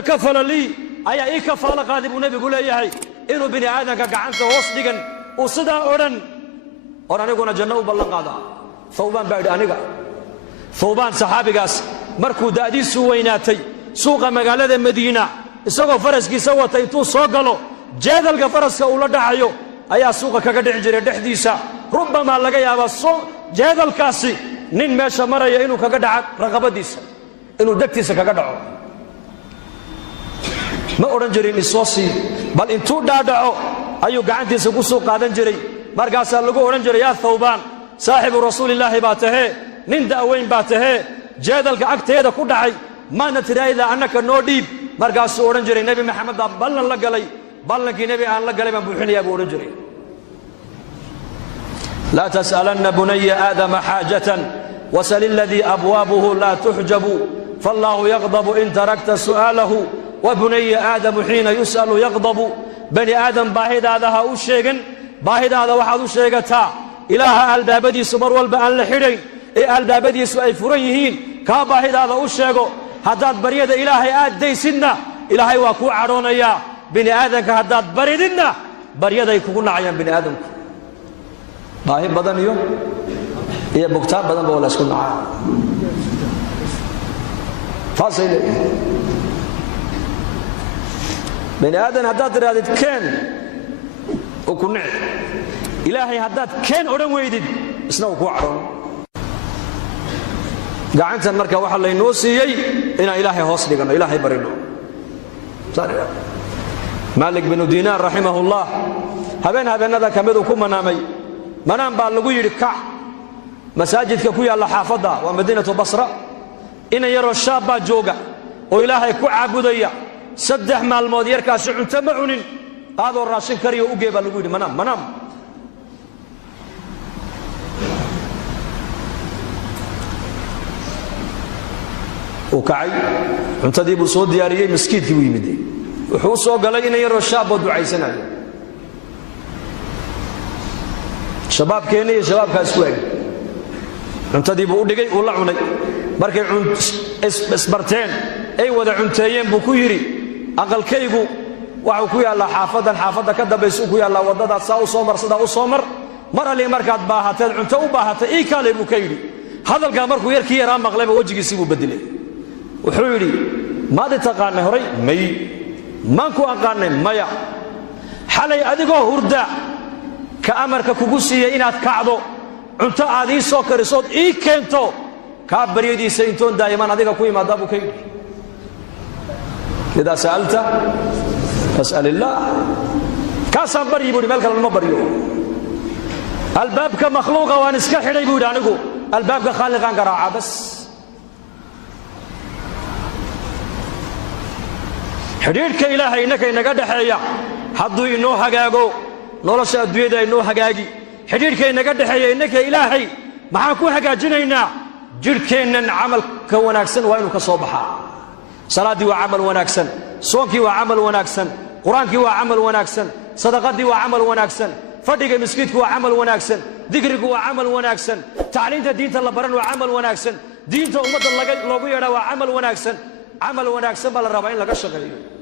كفل لي أي إيه كفالة قادم النبي يقول لي إنه بني آدم كعنته وصدقا وصدا أوران يقولنا جنة وبلغ هذا ثوبان بعد أنيقا ثوبان صحابي قاس مركو دادي سويناتي سوق مقالة المدينة سوق فرس كي سوى تيتو سوقلو جادل فرس كأولا دعيو أيا سوق كقدع جري دحديسا ربما لقى يا بس جادل كاسي نين ماشى مرة إنه كقدع رغبة ديسا إنه دكتيسا كقدعو ما أورنجري نسوسي بل إن تو دادعو أيو قاعد سوق سوق قادن جري مرقاس لقو أورنجري يا ثوبان صاحب رسول الله باته نين داوين باته جادل كعكت هذا كدعي ما نترى إذا أنك نوديب مرقاس أورنجري نبي محمد بلن لقلي بلن كي نبي أن لقلي من بوحني يا أورنجري لا تسألن بني آدم حاجة وسل الذي أبوابه لا تحجب فالله يغضب إن تركت سؤاله وبني آدم حين يسأل يغضب بني آدم باهد هذا هؤشيغن باهد هذا واحد وشيغتا إله البابدي سمر والبان لحرين إيه البابدي سؤال فريهين كاباهد هذا وشيغو هداد بريد إلهي آدي سنة إلهي واكو عرونا يا بني آدم كهداد بريدنا بريد يكون عيان بني آدم باهد بدن يوم إيه بكتاب بدن بولا اسكن عيان فاصل بني آدم هداد رادد كان وكن إلهي هداد كان أورن ويدد اسنو كو عرون قاعنتان marka waxa la inoo siiyay ina Ilaahay hoos dhigano Ilaahay barino Malik bin Dinar rahimahullah habeenada kamid ku manaamay manaan baa lagu yiri ka masaajidka ku yaala xaafada waa Madiinatu Basra ina yaro shaaba jooga oo Ilaahay ku caabudaya saddex maalmood yarkaas cunto ma cunin qaado raashin kariyo u geeba lagu yiri manaam وكعي عمتدي بو دياريي مسكيدكي و يميدي wuxuu soo galay in yaro shaab oo ducaysanayo shabaabkeena iyo shabaabka isku eg cuntada buu u dhigay oo la cunay markay isbarteen ay wada cunteeyeen buu ku yiri aqalkaygu waxa ku yaala xaafada ka dambayso ku yaala wadada saa u soo marsada u soo mar ali markaad baahateen cunto u baahatay ii kale buu ka yiri hadalka markuu yarkii yaraa maqlayba wajigiisa buu bedelay wuxuu yiri maad taqaanay horay may man ku aqaanay maya xalay adigoo hurda ka amarka kugu siiyay inaad kacdo cunto aad ii soo kariso ii keento ka bariyadiisa intoon daayiman adiga ku imaada buu kay ida saalta fas'alillah ka sabari buu meel kale ma bariyo albaabka makhluuqa waan iska xidhay buu anigu albaabka khaliqan garaaca bas xiriirka ilaahay inaga dhaxeeya hadduu inoo hagaago nolosha adduunyada inoo hagaagi xiriirka inaga dhaxeeya inaka ilaahay maxaan ku hagaajinaynaa jirkeennan camalka wanaagsan waa inuu ka soo baxaa salaadii waa camal wanaagsan soonkii waa camal wanaagsan quraankii waa camal wanaagsan sadaqadii waa camal wanaagsan fadhiga miskiidku waa camal wanaagsan dhikrigu waa camal wanaagsan tacliinta diinta la baran waa camal wanaagsan diinta ummadda loogu yeedhaa waa camal wanaagsan baa la rabaa in laga shaqeeyo